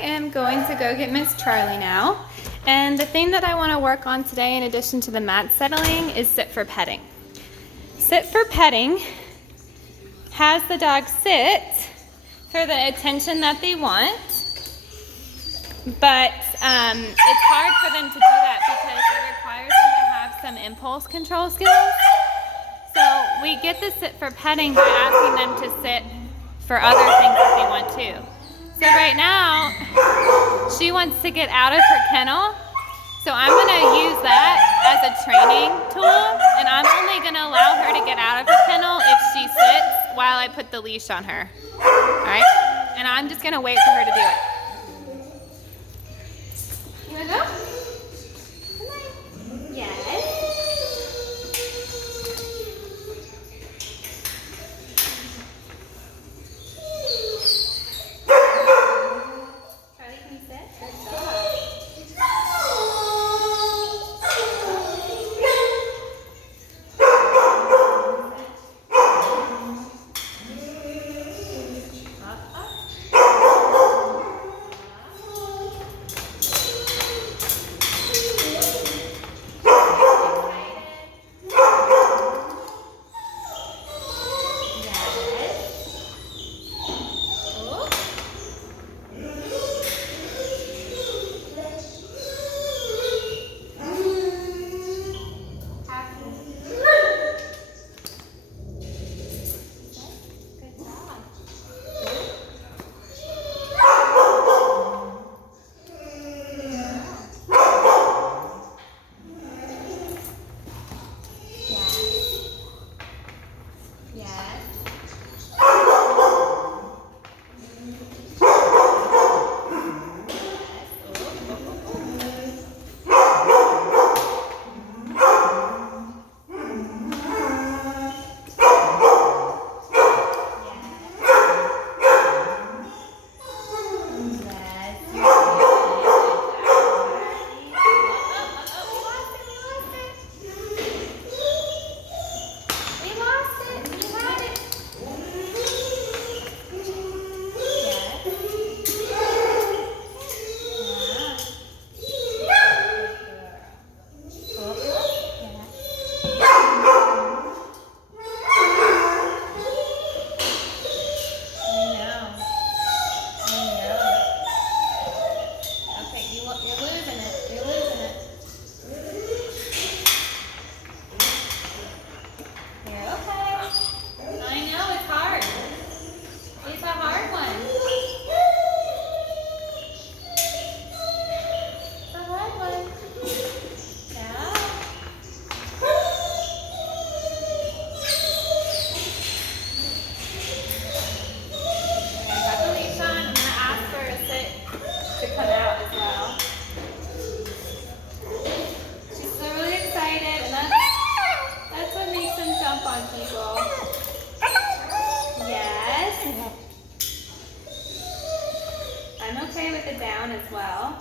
am going to go get Miss Charlie now. And the thing that I want to work on today, in addition to the mat settling, is sit for petting. Sit for petting has the dog sit for the attention that they want, but it's hard for them to do that because it requires them to have some impulse control skills. So we get the sit for petting by asking them to sit for other things that they want to. So right now, she wants to get out of her kennel, so I'm going to use that as a training tool, and I'm only going to allow her to get out of her kennel if she sits while I put the leash on her. Alright? And I'm just going to wait for her to do it. You want to go? Come on. Yes. Charlie, can you sit? Good job. I'm okay with the down as well.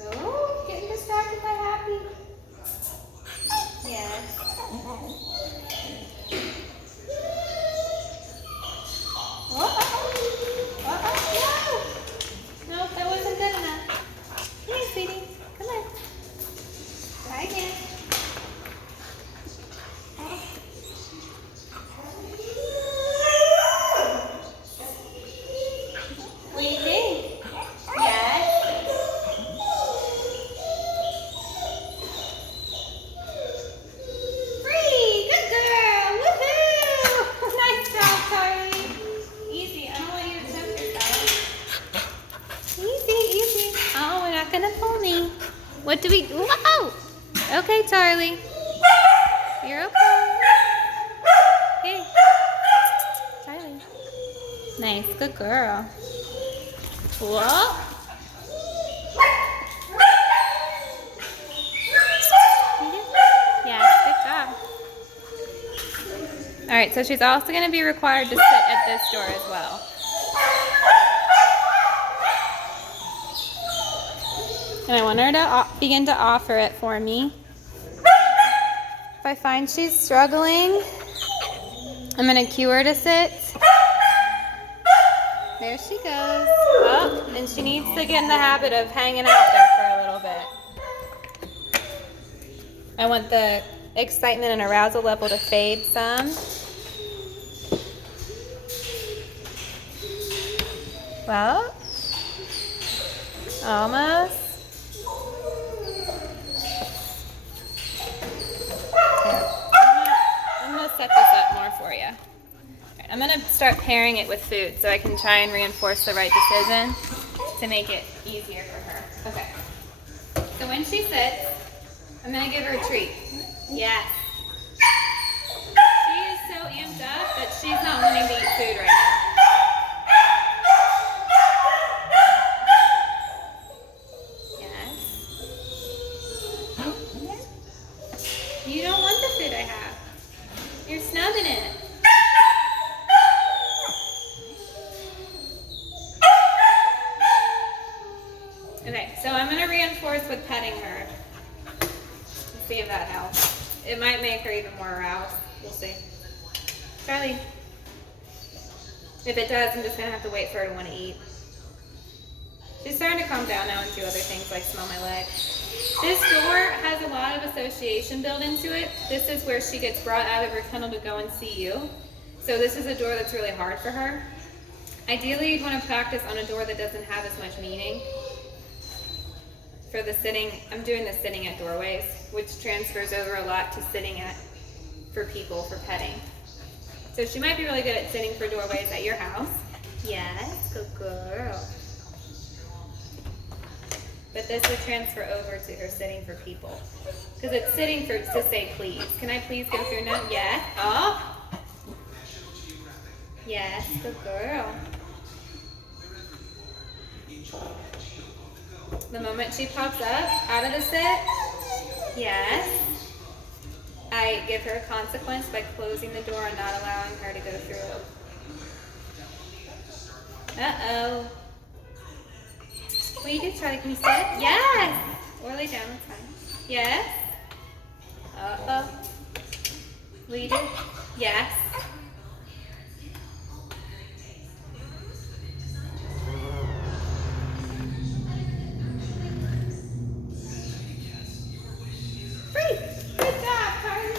Oh, getting distracted by Happy. Yes. No. Nope, that wasn't good enough. Come here, sweetie. Come on. Try again. What do you think? Yes. Free! Good girl! Woohoo! Nice job, Charlie. Easy. I don't want you to choke yourself. Easy. Oh, we're not gonna pull me. What do we? Whoa! Okay, Charlie. You're okay. Hey, Charlie. Nice, good girl. Whoa. Yeah, good job. All right, so she's also going to be required to sit at this door as well. And I want her to begin to offer it for me. If I find she's struggling, I'm going to cue her to sit. There she goes. Oh, and and she needs to get in the habit of hanging out there for a little bit. I want the excitement and arousal level to fade some. Well, almost. Here. I'm gonna set this up more for you. I'm gonna start pairing it with food so I can try and reinforce the right decision to make it easier for her. Okay. So when she sits, I'm gonna give her a treat. Yes. She is so amped up that she's not wanting to eat food right now. You don't want the food I have. You're snubbing it. Okay, so I'm going to reinforce with petting her. Let's see if that helps. It might make her even more aroused. We'll see. Charley. If it does, I'm just going to have to wait for her to want to eat. She's starting to calm down now and do other things like smell my leg. This door has a lot of association built into it. This is where she gets brought out of her kennel to go and see you. So this is a door that's really hard for her. Ideally, you'd want to practice on a door that doesn't have as much meaning. For the sitting, I'm doing the sitting at doorways, which transfers over a lot to sitting at for people, for petting. So she might be really good at sitting for doorways at your house. Yes, good girl. But this would transfer over to her sitting for people. Because it's sitting for to say please. Can I please go through now? Yes. Oh. Yes, good girl. The moment she pops up out of the sit, yes. I give her a consequence by closing the door and not allowing her to go through. Uh-oh. What do you do, Charley? Can you sit? Yes! Or lay down, that's fine. Yes? Uh-oh. What do you do? Yes. Free! Good job, Charley.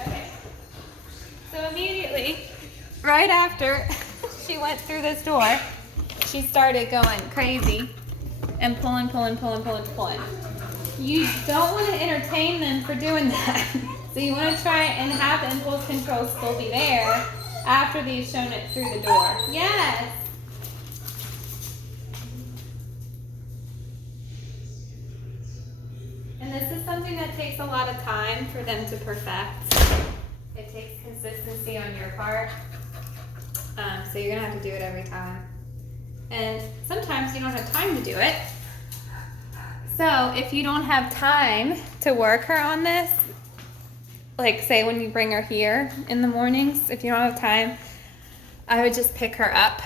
Okay. So immediately, right after she went through this door, she started going crazy and pulling. You don't want to entertain them for doing that. So you want to try and have the impulse control still be there after they've shown it through the door. Yes. And this is something that takes a lot of time for them to perfect. It takes consistency on your part. So you're gonna have to do it every time. And sometimes you don't have time to do it. So if you don't have time to work her on this, like say when you bring her here in the mornings, if you don't have time, I would just pick her up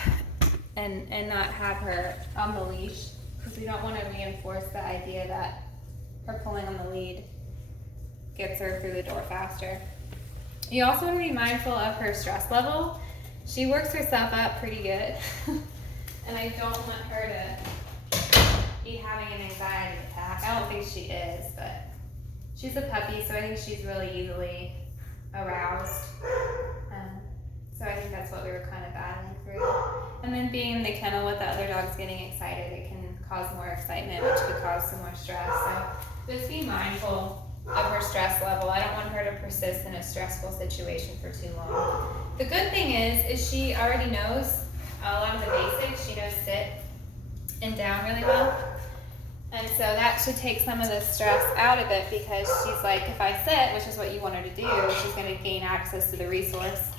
and not have her on the leash, because we don't want to reinforce the idea that her pulling on the lead gets her through the door faster. You also want to be mindful of her stress level. She works herself up pretty good, and I don't want her to be having an anxiety attack. I don't think she is, but she's a puppy, so I think she's really easily aroused. So I think that's what we were kind of battling through. And then being in the kennel with the other dogs getting excited, it can cause more excitement, which could cause some more stress. So just be mindful of her stress level. I don't want her to persist in a stressful situation for too long. The good thing is she already knows a lot of the basics. She knows sit and down really well. And so that should take some of the stress out of it, because she's like, if I sit, which is what you want her to do, she's going to gain access to the resource.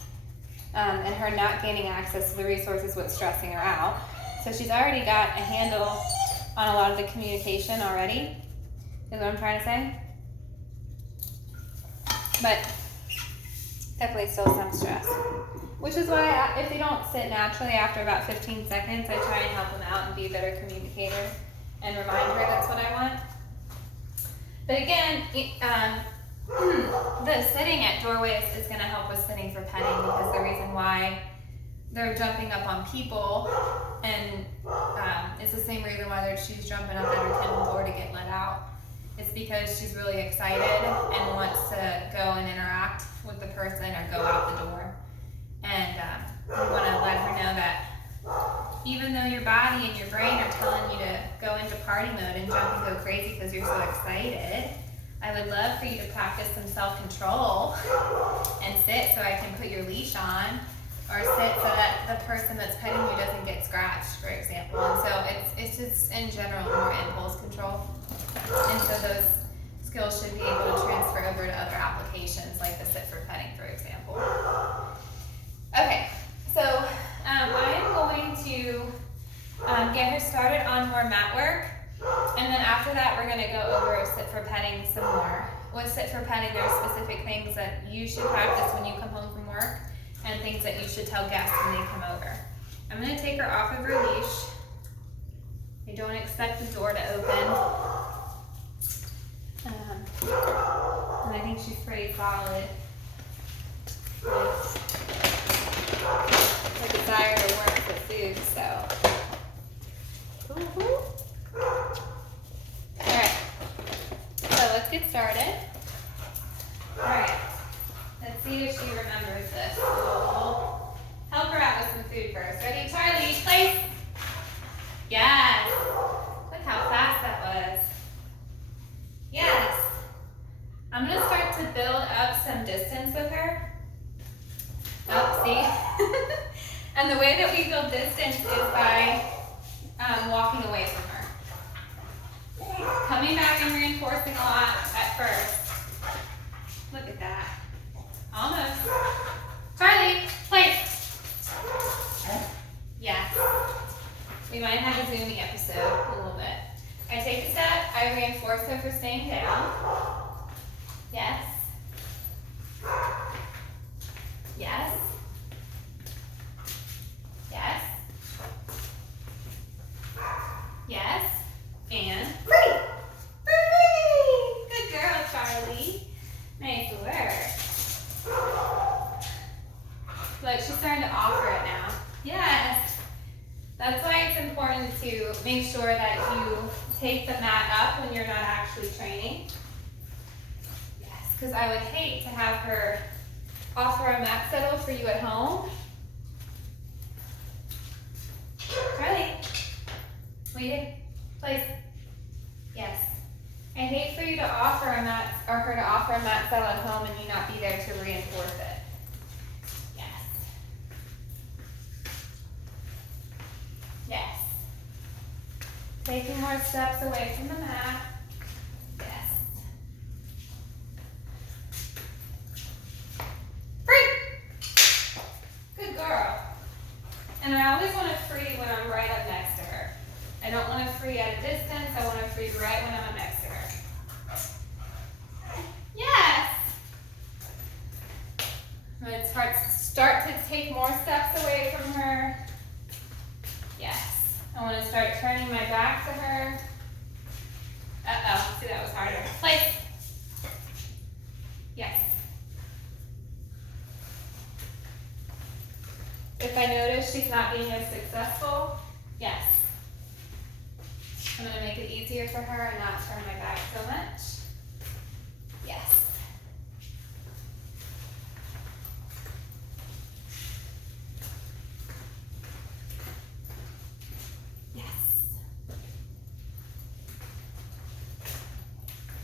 And her not gaining access to the resource is what's stressing her out. So she's already got a handle on a lot of the communication already, is what I'm trying to say. But definitely still some stress. Which is why if they don't sit naturally after about 15 seconds, I try and help them out and be a better communicator and remind her that's what I want. But again, the sitting at doorways is going to help with sitting for petting, because the reason why they're jumping up on people, and it's the same reason why she's jumping up on her kennel door to get let out. It's because she's really excited and wants to go and interact with the person or go out the door. And we want to let her know that even though your body and your brain are telling you to go into party mode and jump and go crazy because you're so excited, I would love for you to practice some self-control and sit so I can put your leash on, or sit so that the person that's petting you doesn't get scratched, for example. And so it's just in general more impulse control. And so those skills should be able to transfer over to other applications like the sit for petting, for example. Okay, so I am going to get her started on more mat work. And then after that, we're going to go over sit for petting some more. With sit for petting, there are specific things that you should practice when you come home from work and things that you should tell guests when they come over. I'm going to take her off of her leash. I don't expect the door to open. And I think she's pretty solid. Her desire to work for food, so. Alright, so let's get started. Alright, let's see if she remembers this. We'll help her out with some food first. Ready, Charlie? Place. Yes. Look how fast that was. Yes. I'm going to start to build up some distance with her. Oh, see? And the way that we build distance is by walking away from her. Coming back and reinforcing a lot at first. Look at that. Almost. Charlie, place. Yes. We might have a zoomy episode a little bit. I take a step, I reinforce her for staying down. Yes. Yes. Yes. Yes. And free. Free. Good girl, Charlie. Nice work. Look, she's starting to offer it now. Yes. That's why it's important to make sure that you take the mat up when you're not actually training. Yes, because I would hate to have her offer a mat settle for you at home. Charlie, wait, place. Yes. I hate for you to offer a mat, or her to offer a mat settle at home and you not be there to reinforce it. Yes. Yes. Taking more steps away from the mat. Yes. Free. Good girl. And I always want to free when I'm right up next to her. I don't want to free at a distance. I want to free right when I'm up next to her. Yes. I'm going to start to take more steps away from her. Yes. I want to start turning my back to her. Uh-oh, see, that was harder. Place. Yes. If I notice she's not being as successful, yes. I'm going to make it easier for her and not turn my back so much. Yes.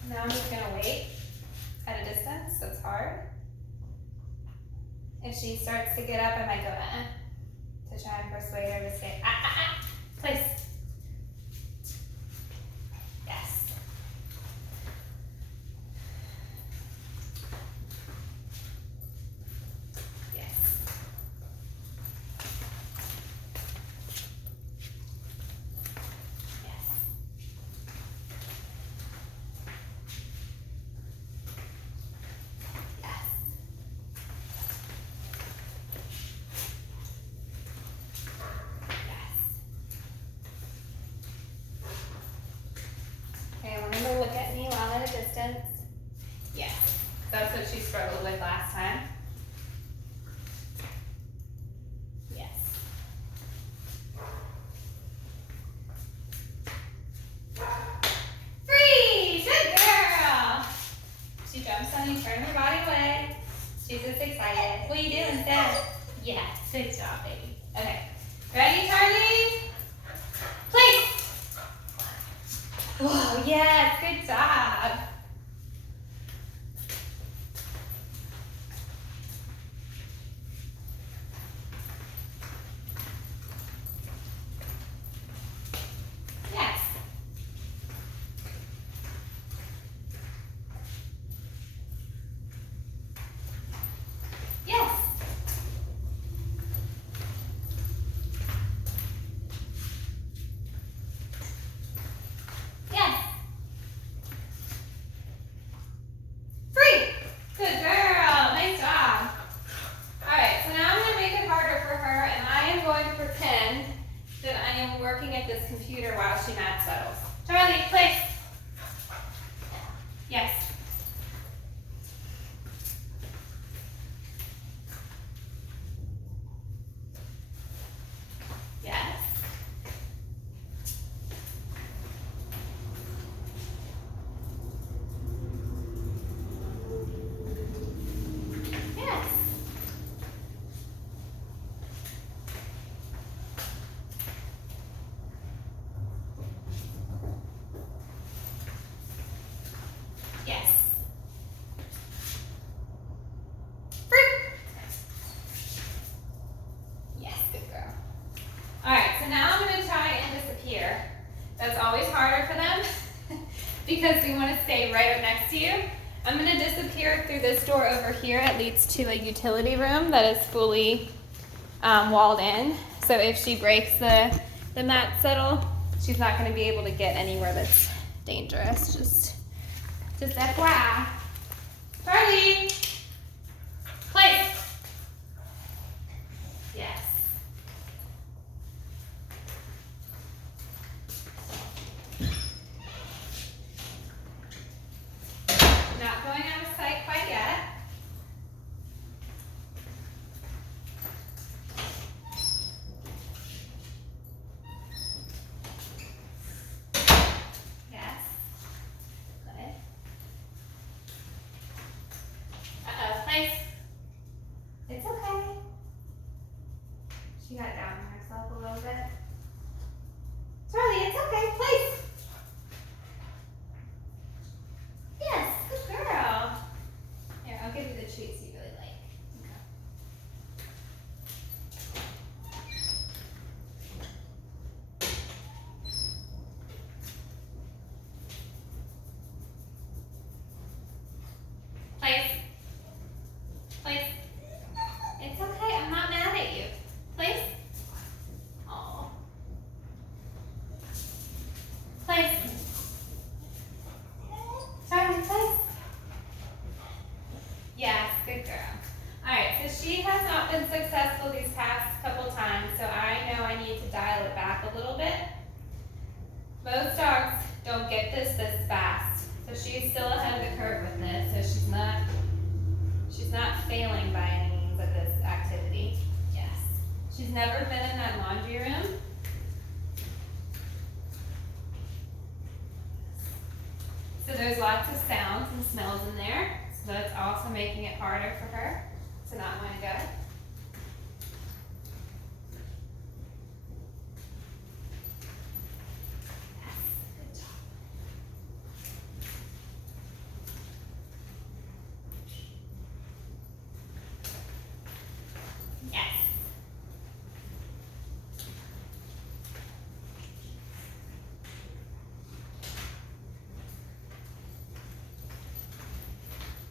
Now I'm just going to wait at a distance, that's hard. If she starts to get up, I might go to try and persuade her to stay. Place. Yes. Yes. Good job, baby. Okay. Ready, Charlie? Place. Whoa, yes, good job. Yes. Yes. Yes. Free. Good girl. Nice job. All right, so now I'm going to make it harder for her, and I am going to pretend that I am working at this computer while she mat settles. Charlie, place. Yes. Yes. Yes. Yes. Free. Yes, good girl. All right, so now I'm going to try and disappear. That's always harder for them because we want to stay right up next to you. I'm going to disappear through this door over here. It leads to a utility room that is fully walled in. So if she breaks the mat settle, she's not going to be able to get anywhere that's dangerous. Just FYI. Charlie, place. Yes. Not going out of sight quite yet. Yes. Good. Uh-oh, place. It's okay. She got down on herself a little bit. Charlie, it's okay. Place. Yes, good girl. Here, I'll give you the treats you really like. Place. Place. It's okay. I'm not mad at you. Place. Oh. Place. Sorry, place. Yes, good girl. All right, so she has not been successful these past couple times, so I know I need to dial it back a little bit. Most dogs don't get this fast, so she's still ahead of the curve with this, so she's not failing by any means at this activity. Yes. She's never been in that laundry room. So there's lots of sounds and smells in there, so that's also making it harder for her to not want to go. Yes, good job. Yes.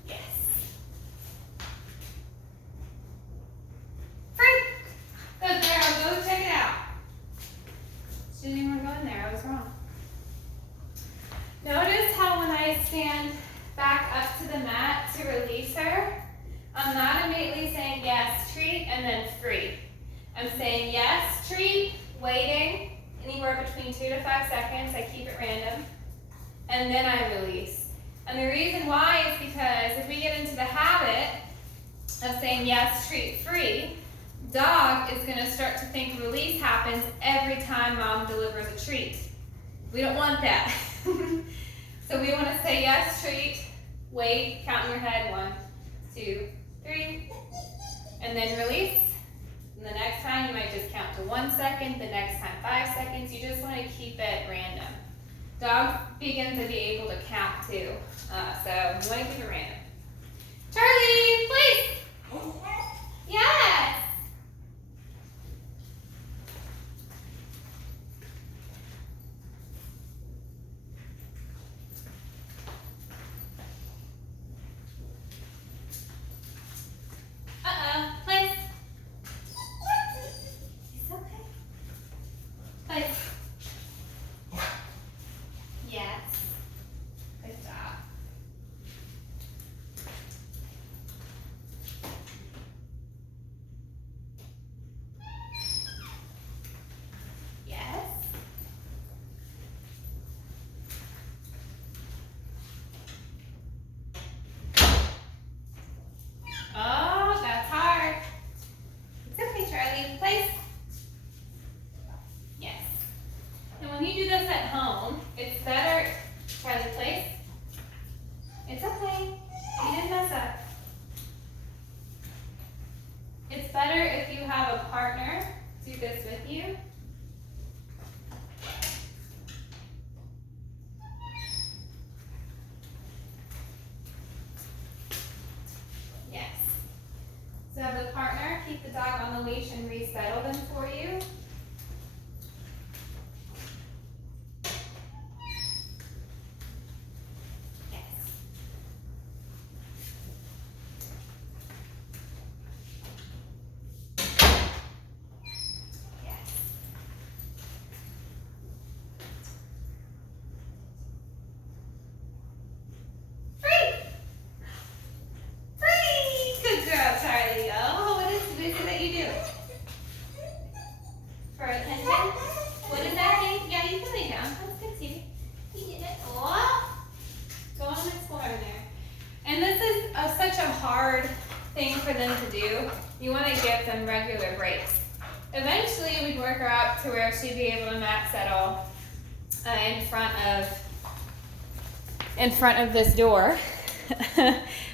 Yes. Free. Good girl, go check it out. She didn't even go in there, I was wrong. Notice how when I stand back up to the mat to release her, I'm not immediately saying yes, treat, and then free. I'm saying yes, treat, waiting, anywhere between 2 to 5 seconds, I keep it random, and then I release. And the reason why is because if we get into the habit of saying yes, treat, free, dog is going to start to think release happens every time mom delivers a treat. We don't want that. So we want to say yes, treat, wait, count in your head, 1, 2, 3, and then release. And the next time you might just count to 1 second, the next time 5 seconds. You just want to keep it random. Dogs begin to be able to count too, so you want to keep it random. Charlie, please. Yes. Place. It's okay. Place. Yes. Good job. Yes. Oh, that's hard. It's okay, Charlie. Place. Yes. And when you do this at home, it's better. Charlie, place. It's okay. You didn't mess up. It's better if you have a partner do this with you. Yes. So have the partner keep the dog on the leash and resettle them for you. Yes. Yes. Free! Free! Good girl, Charlie. Oh, what is it that you do? For attention? What is that thing? Yeah, you can lay down. That's good, Stevie. You did it. Oh, go on and explore in there. And this is such a hard thing for them to do. You want to give them regular breaks. Eventually, we'd work her up to where she'd be able to mat settle in front of this door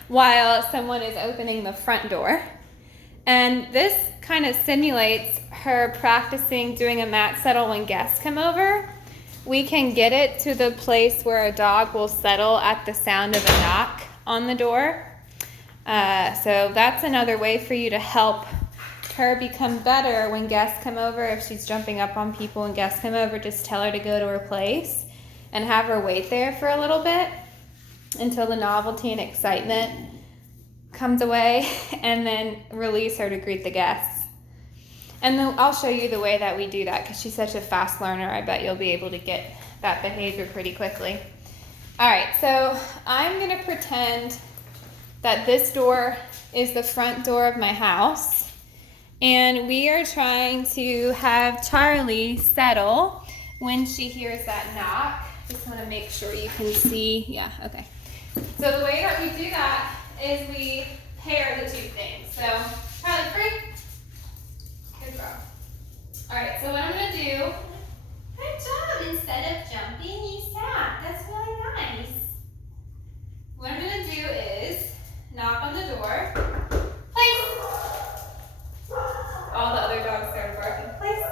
while someone is opening the front door. And this kind of simulates her practicing doing a mat settle when guests come over. We can get it to the place where a dog will settle at the sound of a knock on the door. So that's another way for you to help her become better when guests come over. If she's jumping up on people when guests come over, just tell her to go to her place and have her wait there for a little bit until the novelty and excitement comes away, and then release her to greet the guests. And then I'll show you the way that we do that because she's such a fast learner. I bet you'll be able to get that behavior pretty quickly. All right, so I'm going to pretend that this door is the front door of my house, and we are trying to have Charlie settle when she hears that knock. Just want to make sure you can see. Yeah, okay. So the way that we do that is we pair the two things. So, Charlie, free. Good girl. All right, so what I'm going to do, good job. Instead of jumping, you sat. That's really nice. What I'm going to do is knock on the door. Place. All the other dogs started barking. Place.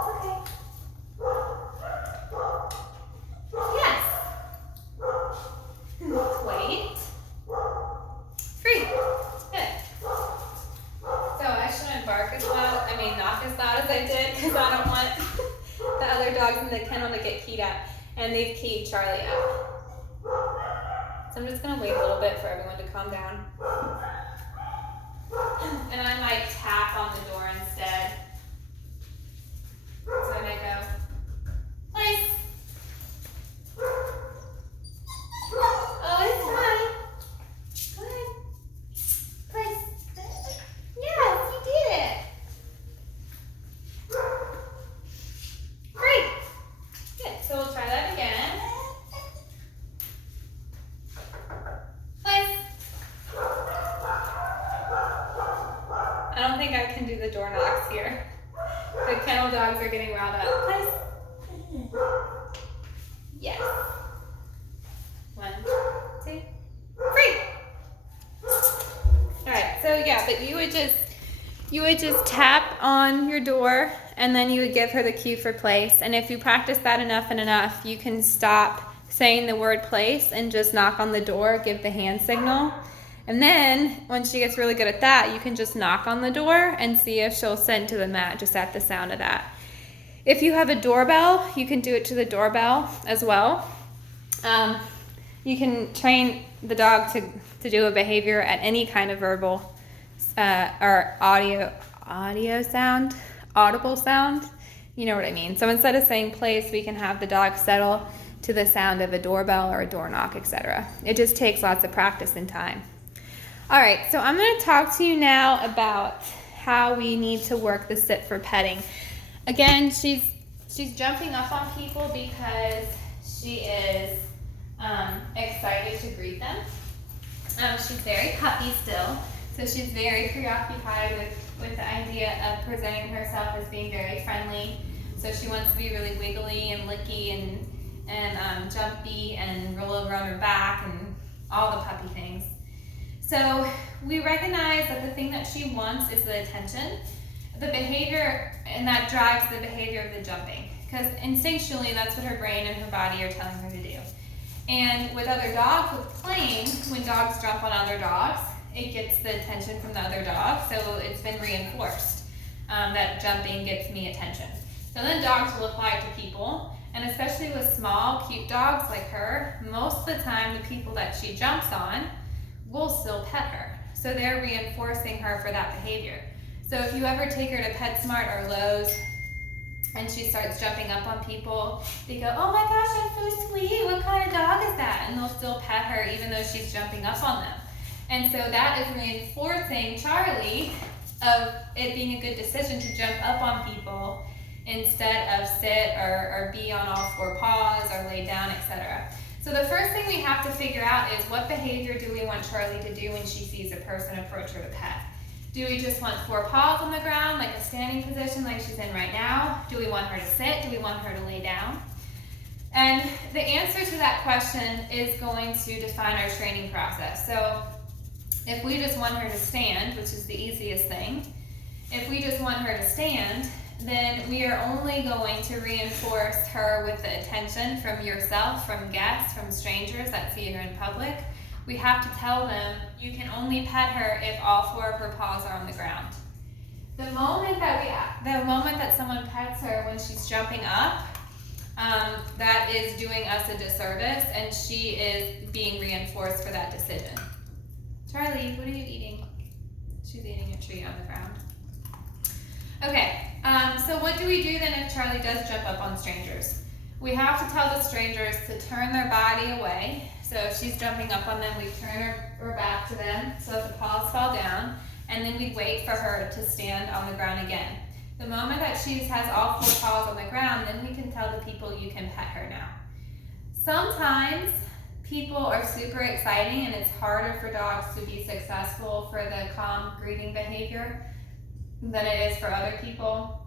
Okay. Yes. Wait. Free. Good. So I shouldn't bark as loud, knock as loud as I did, because I don't want the other dogs in the kennel to get keyed up. And they've keyed Charlie up. So I'm just going to wait a little bit for everyone to calm down. And I might tap on the door instead. So I might go, place. Oh, it's fine. Go ahead. Place. Yes, you did it. Great. Good. So we'll try that again. Place. I don't think I can do the door knocks here. The kennel dogs are getting riled up. Place. Yes. 1, 2, 3. All right, so yeah, but you would just You would just tap on your door and then you would give her the cue for place. And if you practice that enough, you can stop saying the word place and just knock on the door, give the hand signal. And then when she gets really good at that, you can just knock on the door and see if she'll send to the mat just at the sound of that. If you have a doorbell, you can do it to the doorbell as well. You can train the dog to do a behavior at any kind of verbal or audible sound. You know what I mean. So instead of saying place, we can have the dog settle to the sound of a doorbell or a door knock, etc. It just takes lots of practice and time. All right, so I'm going to talk to you now about how we need to work the sit for petting. Again, she's jumping up on people because she is excited to greet them. She's very puppy still, so she's very preoccupied with the idea of presenting herself as being very friendly. So she wants to be really wiggly and licky and jumpy and roll over on her back and all the puppy things. So we recognize that the thing that she wants is the attention, the behavior, and that drives the behavior of the jumping. Because instinctually, that's what her brain and her body are telling her to do. And with other dogs, with playing, when dogs jump on other dogs, it gets the attention from the other dog. So it's been reinforced that jumping gets me attention. So then dogs will apply it to people. And especially with small, cute dogs like her, most of the time the people that she jumps on will still pet her. So they're reinforcing her for that behavior. So if you ever take her to PetSmart or Lowe's and she starts jumping up on people, they go, oh my gosh, that's so sweet. What kind of dog is that? And they'll still pet her even though she's jumping up on them. And so that is reinforcing Charley of it being a good decision to jump up on people instead of sit or be on all four paws or lay down, etc. So the first thing we have to figure out is what behavior do we want Charley to do when she sees a person approach her to pet? Do we just want four paws on the ground, like a standing position like she's in right now? Do we want her to sit? Do we want her to lay down? And the answer to that question is going to define our training process. So if we just want her to stand, which is the easiest thing, if we just want her to stand, then we are only going to reinforce her with the attention from yourself, from guests, from strangers that see her in public. We have to tell them, you can only pet her if all four of her paws are on the ground. The moment that someone pets her when she's jumping up, that is doing us a disservice, and she is being reinforced for that decision. Charley, what are you eating? She's eating a treat on the ground. Okay, so what do we do then if Charley does jump up on strangers? We have to tell the strangers to turn their body away. So if she's jumping up on them, we turn her back to them so that the paws fall down, and then we wait for her to stand on the ground again. The moment that she has all four paws on the ground, then we can tell the people you can pet her now. Sometimes people are super exciting and it's harder for dogs to be successful for the calm greeting behavior than it is for other people.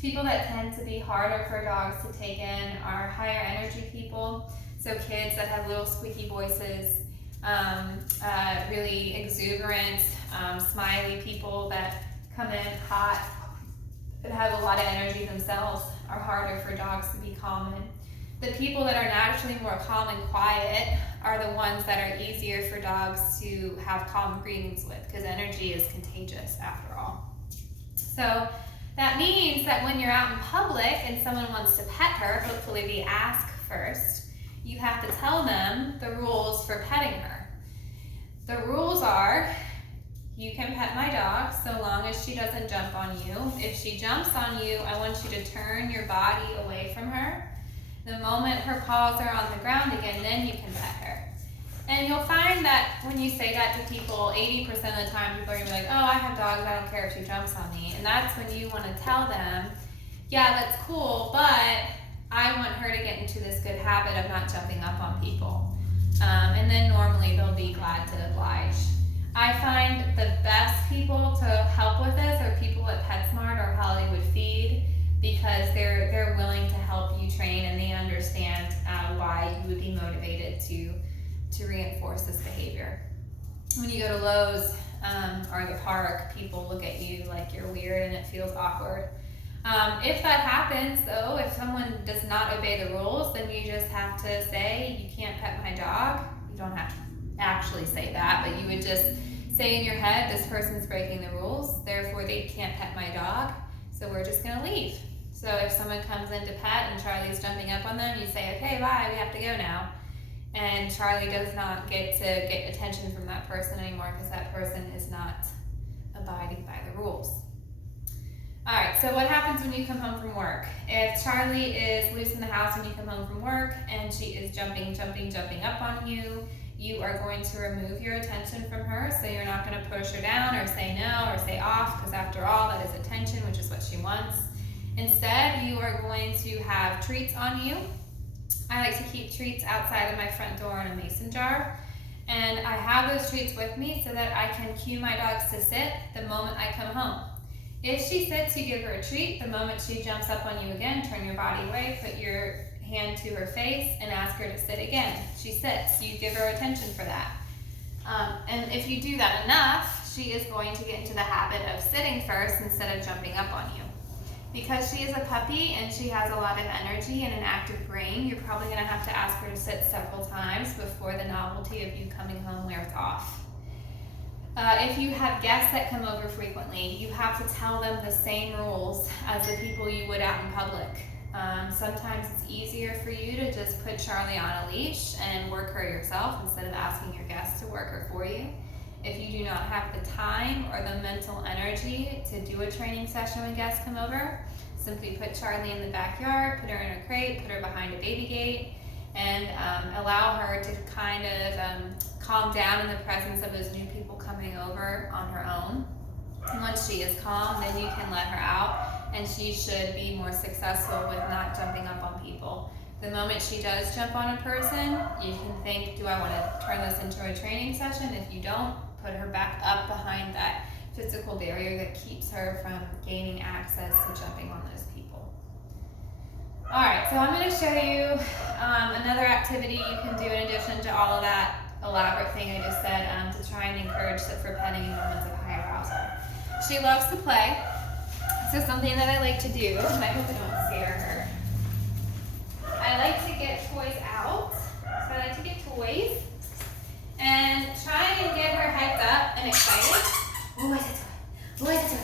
People that tend to be harder for dogs to take in are higher energy people. So kids that have little squeaky voices, really exuberant, smiley people that come in hot, that have a lot of energy themselves are harder for dogs to be calm in. The people that are naturally more calm and quiet are the ones that are easier for dogs to have calm greetings with, because energy is contagious after all. So that means that when you're out in public and someone wants to pet her, hopefully they ask first, you have to tell them the rules for petting her. The rules are, you can pet my dog so long as she doesn't jump on you. If she jumps on you, I want you to turn your body away from her. The moment her paws are on the ground again, then you can pet her. And you'll find that when you say that to people, 80% of the time people are gonna be like, oh, I have dogs, I don't care if she jumps on me. And that's when you wanna tell them, yeah, that's cool, but I want her to get into this good habit of not jumping up on people. And then normally they'll be glad to oblige. I find the best people to help with this are people at PetSmart or Hollywood Feed, because they're willing to help you train and they understand why you would be motivated to reinforce this behavior. When you go to Lowe's, or the park, people look at you like you're weird and it feels awkward. If that happens, though, if someone does not obey the rules, then you just have to say, you can't pet my dog. You don't have to actually say that, but you would just say in your head, this person's breaking the rules, therefore they can't pet my dog, so we're just gonna leave. So if someone comes in to pet and Charlie's jumping up on them, you say, okay, bye, we have to go now. And Charley does not get to get attention from that person anymore because that person is not abiding by the rules. All right, so what happens when you come home from work? If Charley is loose in the house when you come home from work and she is jumping up on you, you are going to remove your attention from her. So you're not going to push her down or say no or say off, because after all, that is attention, which is what she wants. Instead, you are going to have treats on you. I like to keep treats outside of my front door in a mason jar. And I have those treats with me so that I can cue my dogs to sit the moment I come home. If she sits, you give her a treat. The moment she jumps up on you again, turn your body away, put your hand to her face, and ask her to sit again. She sits. You give her attention for that. And if you do that enough, she is going to get into the habit of sitting first instead of jumping up on you. Because she is a puppy and she has a lot of energy and an active brain, you're probably going to have to ask her to sit several times before the novelty of you coming home wears off. If you have guests that come over frequently, you have to tell them the same rules as the people you would out in public. Sometimes it's easier for you to just put Charley on a leash and work her yourself instead of asking your guests to work her for you. If you do not have the time or the mental energy to do a training session when guests come over, simply put Charley in the backyard, put her in a crate, put her behind a baby gate, and allow her to kind of calm down in the presence of those new people coming over on her own. And once she is calm, then you can let her out, and she should be more successful with not jumping up on people. The moment she does jump on a person, you can think, do I want to turn this into a training session? If you don't, put her back up behind that physical barrier that keeps her from gaining access to jumping on those people. All right, so I'm going to show you another activity you can do in addition to all of that elaborate thing I just said to try and encourage for petting in moments of high arousal. She loves to play, so something that I like to do, and I hope I don't scare her, I like to get toys out. So I like to get toys and try and get her hyped up and excited. Oh, what's a toy?